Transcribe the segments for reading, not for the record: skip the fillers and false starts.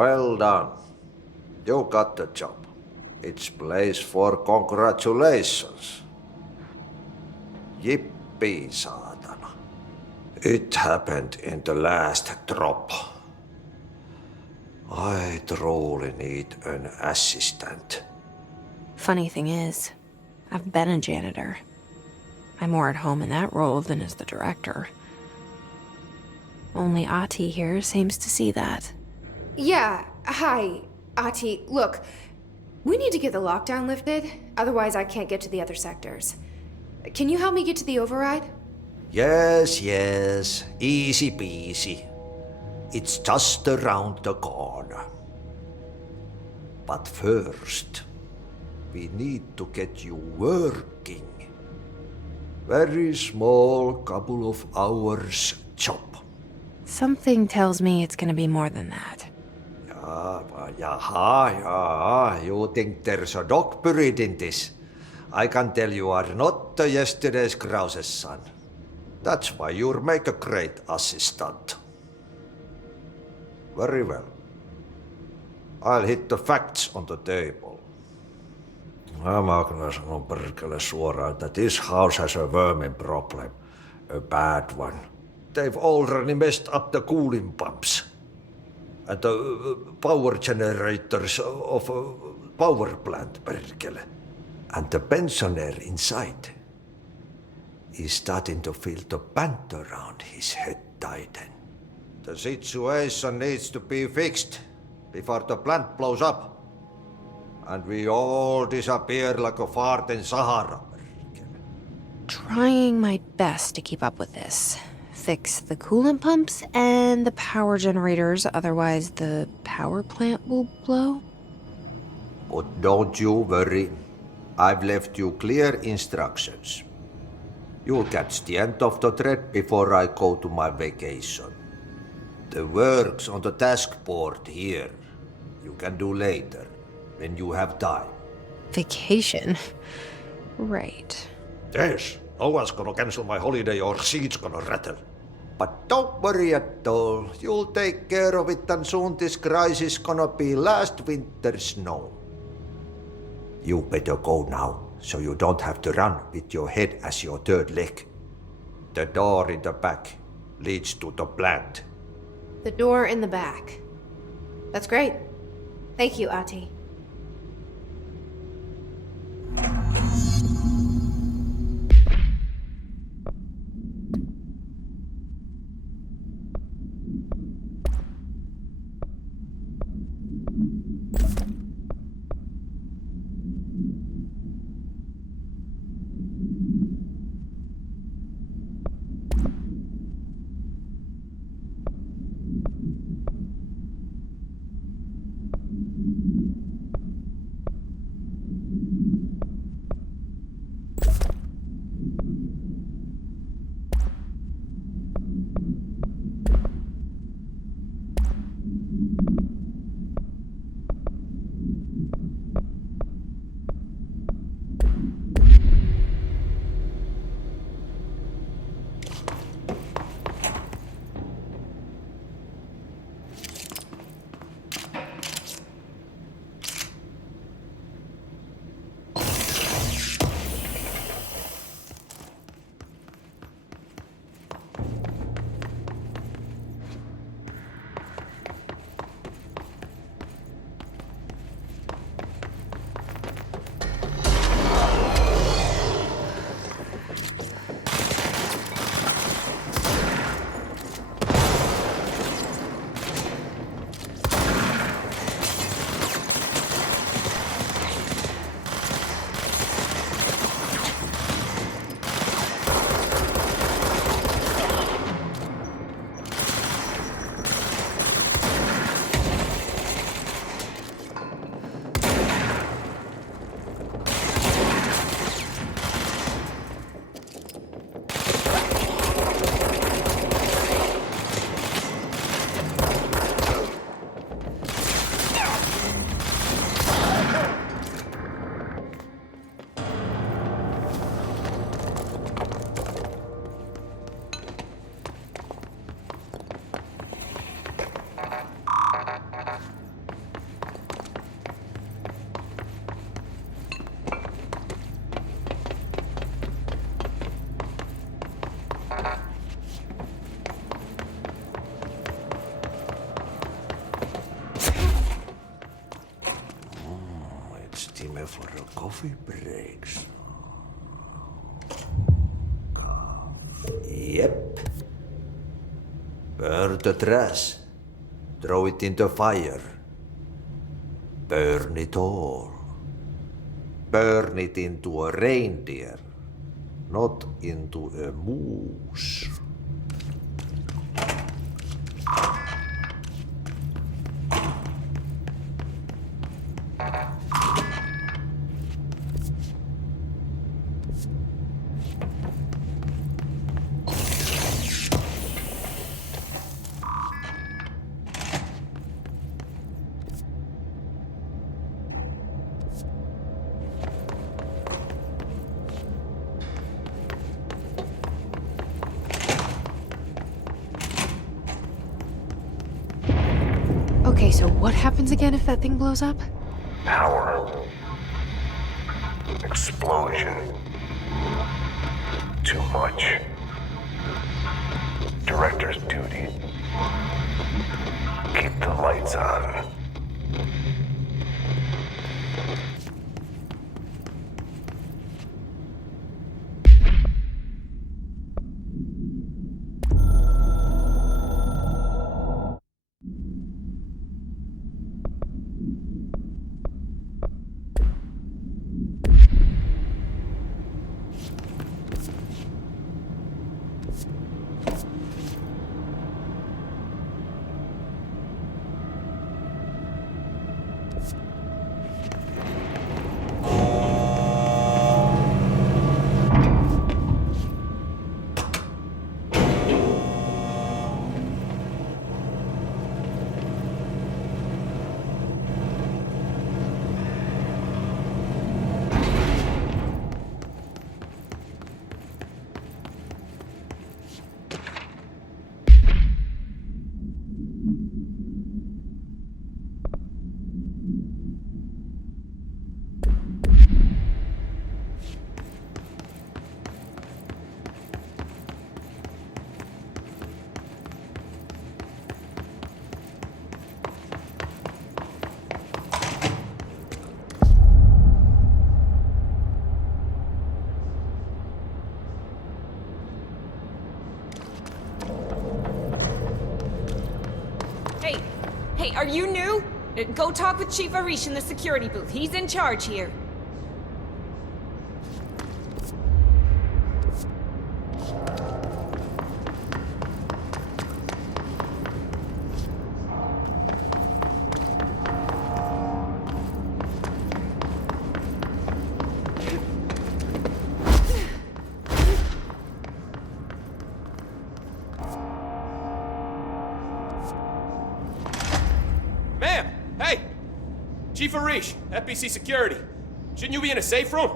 Well done. You got the job. It's place for congratulations. Yippee, saatana. It happened in the last drop. I truly need an assistant. Funny thing is, I've been a janitor. I'm more at home in that role than as the director. Only Ahti here seems to see that. Yeah, hi, Ahti. Look, we need to get the lockdown lifted, otherwise I can't get to the other sectors. Can you help me get to the override? Yes, easy peasy. It's just around the corner. But first, we need to get you working. Very small, couple of hours job. Something tells me it's gonna be more than that. Yeah, you think there's a dog buried in this? I can tell you are not the yesterday's Krause's son. That's why you'll make a great assistant. Very well. I'll hit the facts on the table. Mä kyllä sanon perkele suoraan, that this house has a vermin problem. A bad one. They've already messed up the cooling pumps. And the power generators of a power plant, perkele. And the pensioner inside is starting to feel the band around his head tighten. The situation needs to be fixed before the plant blows up. And we all disappear like a fart in Sahara. Trying my best to keep up with this. Fix the coolant pumps and the power generators, otherwise the power plant will blow. But don't you worry. I've left you clear instructions. You'll catch the end of the thread before I go to my vacation. The work's on the task board here. You can do later, when you have time. Vacation? Right. Yes, no one's gonna cancel my holiday or seat's gonna rattle. But don't worry at all. You'll take care of it and soon this crisis gonna be last winter's snow. You better go now, so you don't have to run with your head as your third leg. The door in the back leads to the plant. The door in the back. That's great. Thank you, Ahti. Coffee breaks. Yep. Burn the trash. Throw it into fire. Burn it all. Burn it into a reindeer, not into a moose. Okay, so what happens again if that thing blows up? Power. Explosion. Too much. Director's duty. Keep the lights on. Hey, are you new? Go talk with Chief Arish in the security booth. He's in charge here. Ma'am! Hey! Chief Arish, FBC Security. Shouldn't you be in a safe room?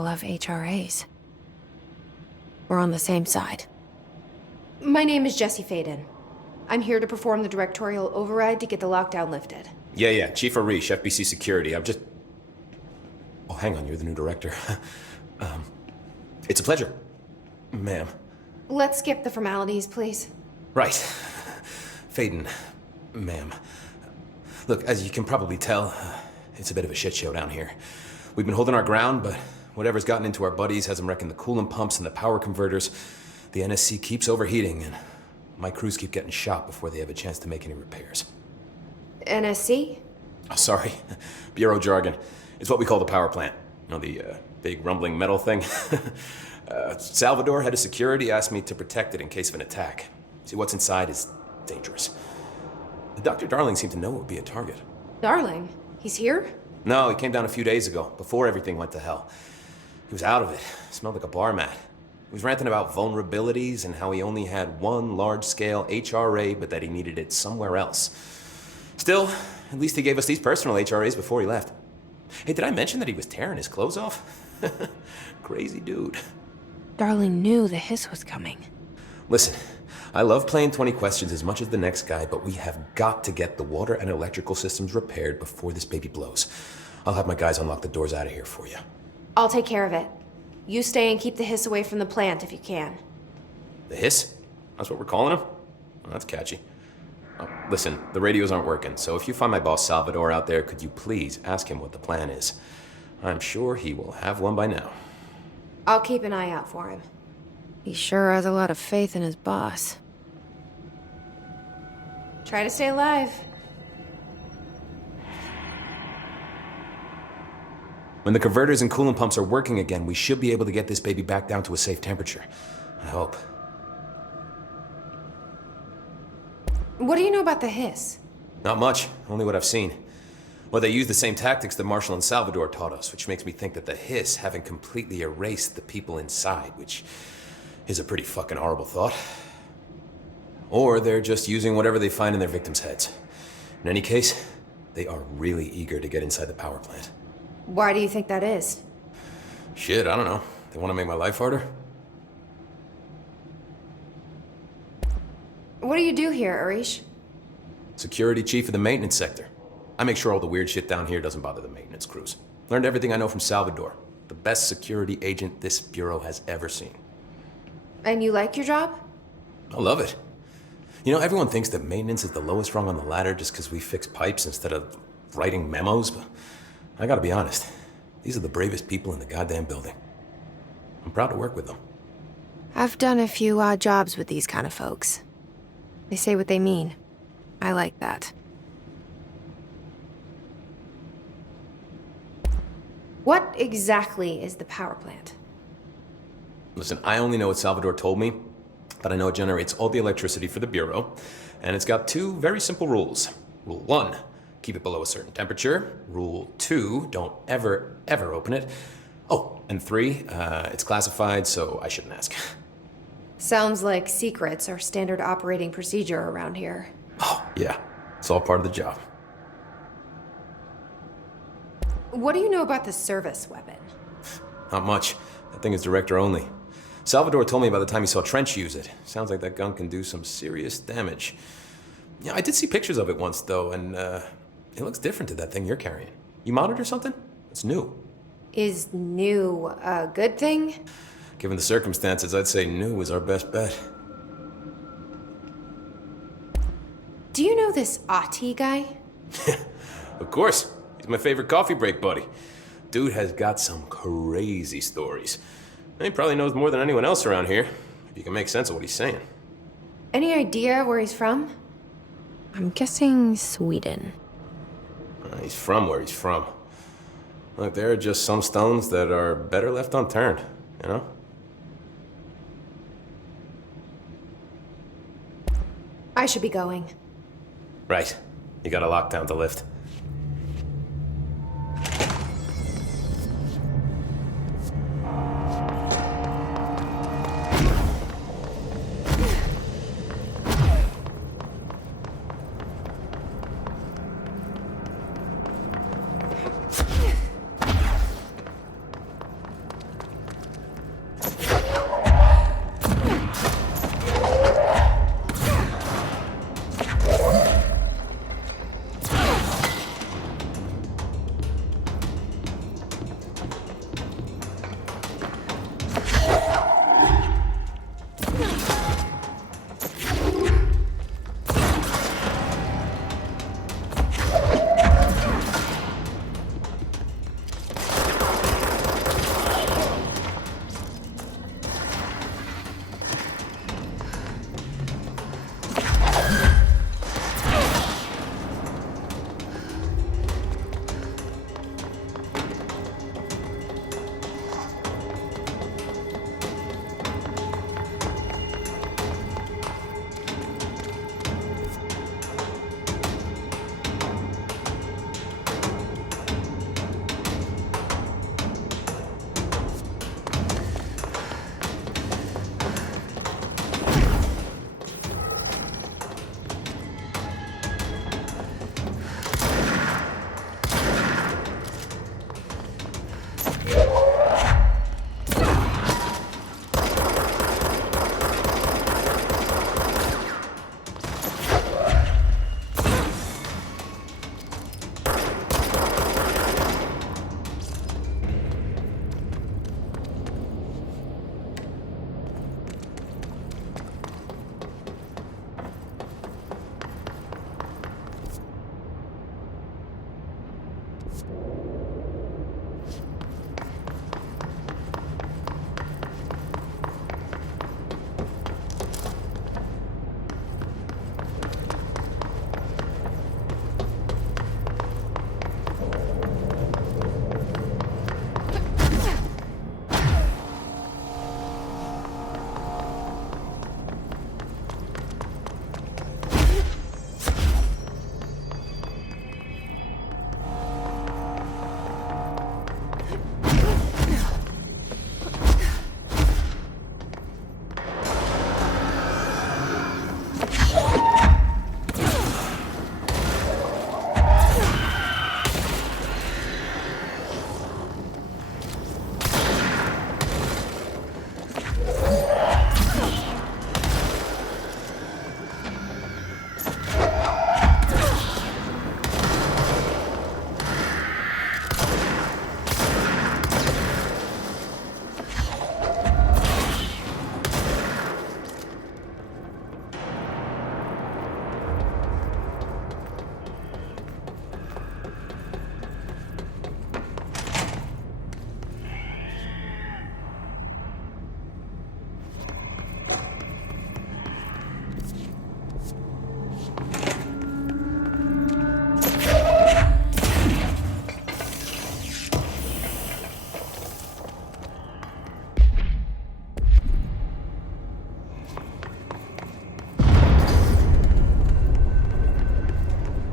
all have HRAs. We're on the same side. My name is Jesse Faden. I'm here to perform the directorial override to get the lockdown lifted. Yeah, Chief Arish, FBC Security. I'm just... Oh, hang on, you're the new director. It's a pleasure, ma'am. Let's skip the formalities, please. Right. Faden, ma'am. Look, as you can probably tell, it's a bit of a shit show down here. We've been holding our ground, but whatever's gotten into our buddies has them wrecking the coolant pumps and the power converters. The NSC keeps overheating, and my crews keep getting shot before they have a chance to make any repairs. NSC? Oh, sorry. Bureau jargon. It's what we call the power plant. You know, the big rumbling metal thing? Salvador, head of security, asked me to protect it in case of an attack. See, what's inside is dangerous. Dr. Darling seemed to know it would be a target. Darling? He's here? No, he came down a few days ago, before everything went to hell. He was out of it. Smelled like a bar mat. He was ranting about vulnerabilities and how he only had one large-scale HRA, but that he needed it somewhere else. Still, at least he gave us these personal HRAs before he left. Hey, did I mention that he was tearing his clothes off? Crazy dude. Darling knew the hiss was coming. Listen, I love playing 20 questions as much as the next guy, but we have got to get the water and electrical systems repaired before this baby blows. I'll have my guys unlock the doors out of here for you. I'll take care of it. You stay and keep the hiss away from the plant if you can. The hiss? That's what we're calling him? Well, that's catchy. Oh, listen, the radios aren't working, so if you find my boss Salvador out there, could you please ask him what the plan is? I'm sure he will have one by now. I'll keep an eye out for him. He sure has a lot of faith in his boss. Try to stay alive. When the converters and coolant pumps are working again, we should be able to get this baby back down to a safe temperature. I hope. What do you know about the hiss? Not much, only what I've seen. Well, they use the same tactics that Marshall and Salvador taught us, which makes me think that the hiss haven't completely erased the people inside, which is a pretty fucking horrible thought. Or they're just using whatever they find in their victims' heads. In any case, they are really eager to get inside the power plant. Why do you think that is? Shit, I don't know. They want to make my life harder? What do you do here, Arish? Security chief of the maintenance sector. I make sure all the weird shit down here doesn't bother the maintenance crews. Learned everything I know from Salvador. The best security agent this bureau has ever seen. And you like your job? I love it. You know, everyone thinks that maintenance is the lowest rung on the ladder just because we fix pipes instead of writing memos, but I gotta be honest. These are the bravest people in the goddamn building. I'm proud to work with them. I've done a few odd jobs with these kind of folks. They say what they mean. I like that. What exactly is the power plant? Listen, I only know what Salvador told me, but I know it generates all the electricity for the Bureau, and it's got two very simple rules. Rule 1, keep it below a certain temperature. Rule 2, don't ever, ever open it. Oh, and 3, it's classified, so I shouldn't ask. Sounds like secrets are standard operating procedure around here. Oh, yeah, it's all part of the job. What do you know about the service weapon? Not much. That thing is director only. Salvador told me by the time he saw Trench use it. Sounds like that gun can do some serious damage. Yeah, I did see pictures of it once, though, and it looks different to that thing you're carrying. You modded or something? It's new. Is new a good thing? Given the circumstances, I'd say new is our best bet. Do you know this Ati guy? Of course. He's my favorite coffee break buddy. Dude has got some crazy stories. And he probably knows more than anyone else around here, if you can make sense of what he's saying. Any idea where he's from? I'm guessing Sweden. He's from where he's from. Look, there are just some stones that are better left unturned, you know? I should be going. Right. You got a lockdown to lift.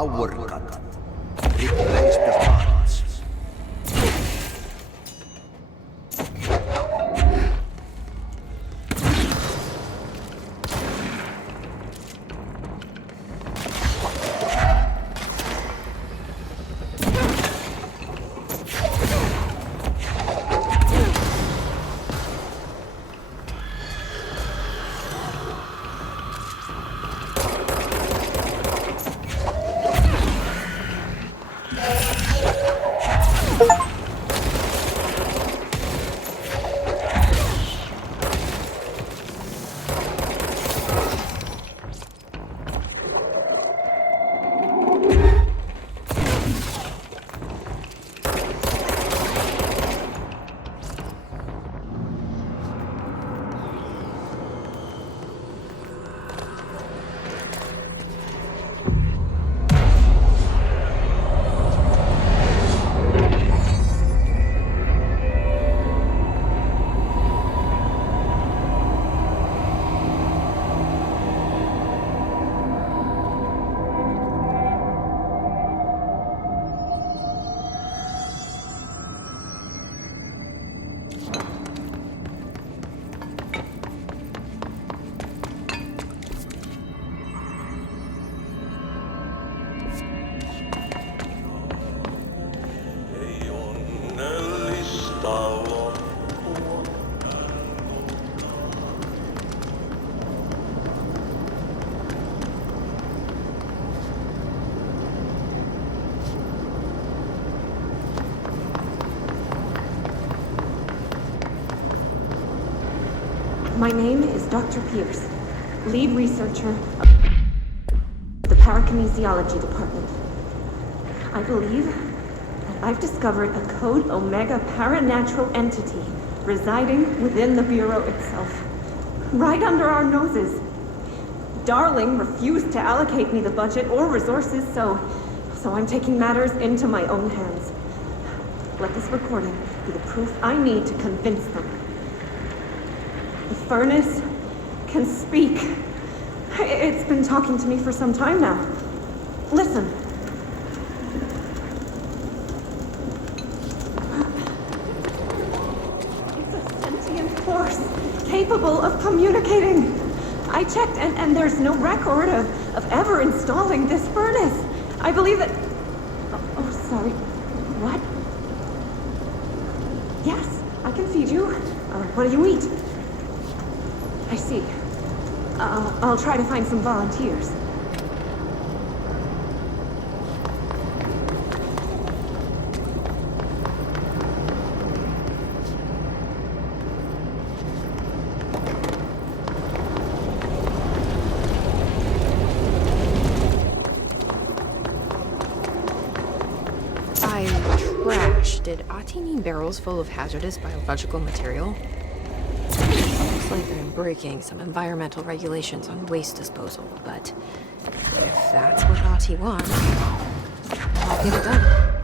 Power cut. Replace the parts. My name is Dr. Pierce, lead researcher of the Parakinesiology Department. I believe that I've discovered a Code Omega paranatural entity residing within the Bureau itself, right under our noses. Darling refused to allocate me the budget or resources, so I'm taking matters into my own hands. Let this recording be the proof I need to convince them. The furnace can speak. It's been talking to me for some time now. Listen. It's a sentient force capable of communicating. I checked and there's no record of ever installing this furnace. I believe that... Oh, sorry. What? Yes, I can feed you. What do you eat? I see. I'll try to find some volunteers. Trash. Did Ahti mean barrels full of hazardous biological material? Looks like I'm breaking some environmental regulations on waste disposal, but if that's what Ahti wants, I'll get it done.